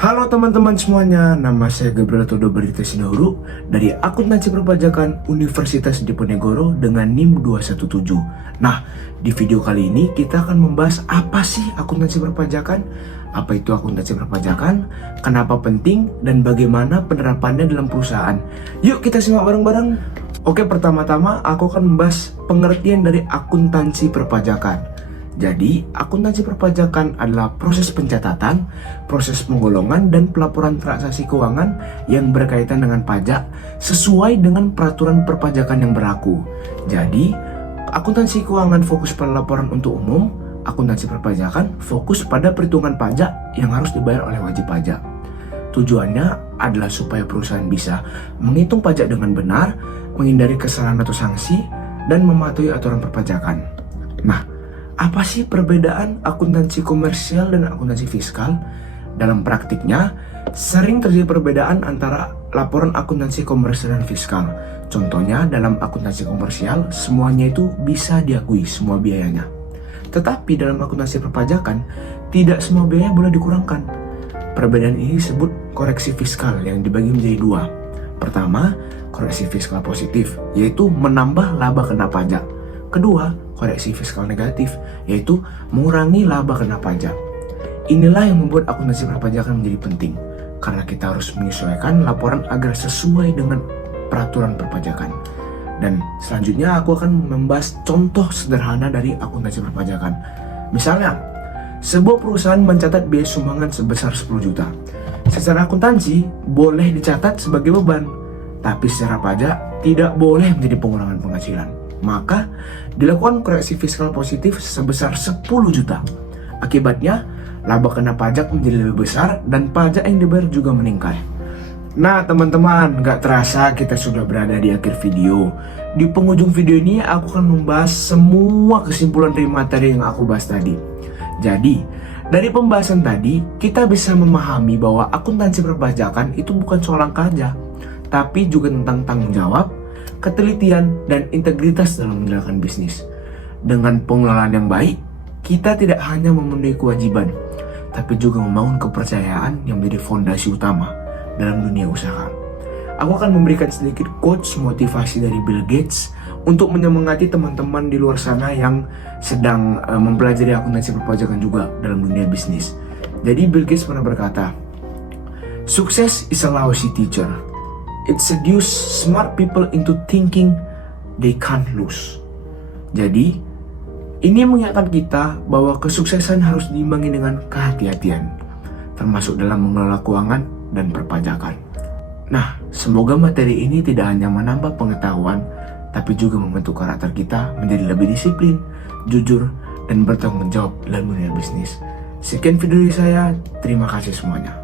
Halo teman-teman semuanya, nama saya Gabriel Todo Berita Sindahuru dari Akuntansi Perpajakan Universitas Diponegoro dengan NIM 217. Nah, di video kali ini kita akan membahas apa sih akuntansi perpajakan, apa itu akuntansi perpajakan, kenapa penting, dan bagaimana penerapannya dalam perusahaan. Yuk kita simak bareng-bareng. Oke, pertama-tama aku akan membahas pengertian dari akuntansi perpajakan. Jadi, akuntansi perpajakan adalah proses pencatatan, proses penggolongan, dan pelaporan transaksi keuangan yang berkaitan dengan pajak sesuai dengan peraturan perpajakan yang berlaku. Jadi, akuntansi keuangan fokus pada laporan untuk umum, akuntansi perpajakan fokus pada perhitungan pajak yang harus dibayar oleh wajib pajak. Tujuannya adalah supaya perusahaan bisa menghitung pajak dengan benar, menghindari kesalahan atau sanksi, dan mematuhi aturan perpajakan. Nah, apa sih perbedaan akuntansi komersial dan akuntansi fiskal? Dalam praktiknya, sering terjadi perbedaan antara laporan akuntansi komersial dan fiskal. Contohnya, dalam akuntansi komersial, semuanya itu bisa diakui, semua biayanya. Tetapi dalam akuntansi perpajakan, tidak semua biaya boleh dikurangkan. Perbedaan ini disebut koreksi fiskal yang dibagi menjadi dua. Pertama, koreksi fiskal positif, yaitu menambah laba kena pajak. Kedua, koreksi fiskal negatif, yaitu mengurangi laba kena pajak. Inilah yang membuat akuntansi perpajakan menjadi penting, karena kita harus menyesuaikan laporan agar sesuai dengan peraturan perpajakan. Dan selanjutnya aku akan membahas contoh sederhana dari akuntansi perpajakan. Misalnya, sebuah perusahaan mencatat biaya sumbangan sebesar 10 juta. Secara akuntansi, boleh dicatat sebagai beban, tapi secara pajak tidak boleh menjadi pengurangan penghasilan. Maka dilakukan koreksi fiskal positif sebesar 10 juta. Akibatnya, laba kena pajak menjadi lebih besar dan pajak yang dibayar juga meningkat. Nah teman-teman, gak terasa kita sudah berada di akhir video. Di penghujung video ini aku akan membahas semua kesimpulan dari materi yang aku bahas tadi. Jadi, dari pembahasan tadi, kita bisa memahami bahwa akuntansi perpajakan itu bukan soal angka aja, tapi juga tentang tanggung jawab, ketelitian, dan integritas dalam menjalankan bisnis. Dengan pengelolaan yang baik, kita tidak hanya memenuhi kewajiban, tapi juga membangun kepercayaan yang menjadi fondasi utama dalam dunia usaha. Aku akan memberikan sedikit quotes motivasi dari Bill Gates untuk menyemangati teman-teman di luar sana yang sedang mempelajari akuntansi perpajakan juga dalam dunia bisnis. Jadi Bill Gates pernah berkata, "Success is a lousy teacher. It seduces smart people into thinking they can't lose." Jadi, ini mengingatkan kita bahwa kesuksesan harus diimbangi dengan kehati-hatian, termasuk dalam mengelola keuangan dan perpajakan. Nah, semoga materi ini tidak hanya menambah pengetahuan, tapi juga membentuk karakter kita menjadi lebih disiplin, jujur, dan bertanggung jawab dalam dunia bisnis. Sekian video dari saya, terima kasih semuanya.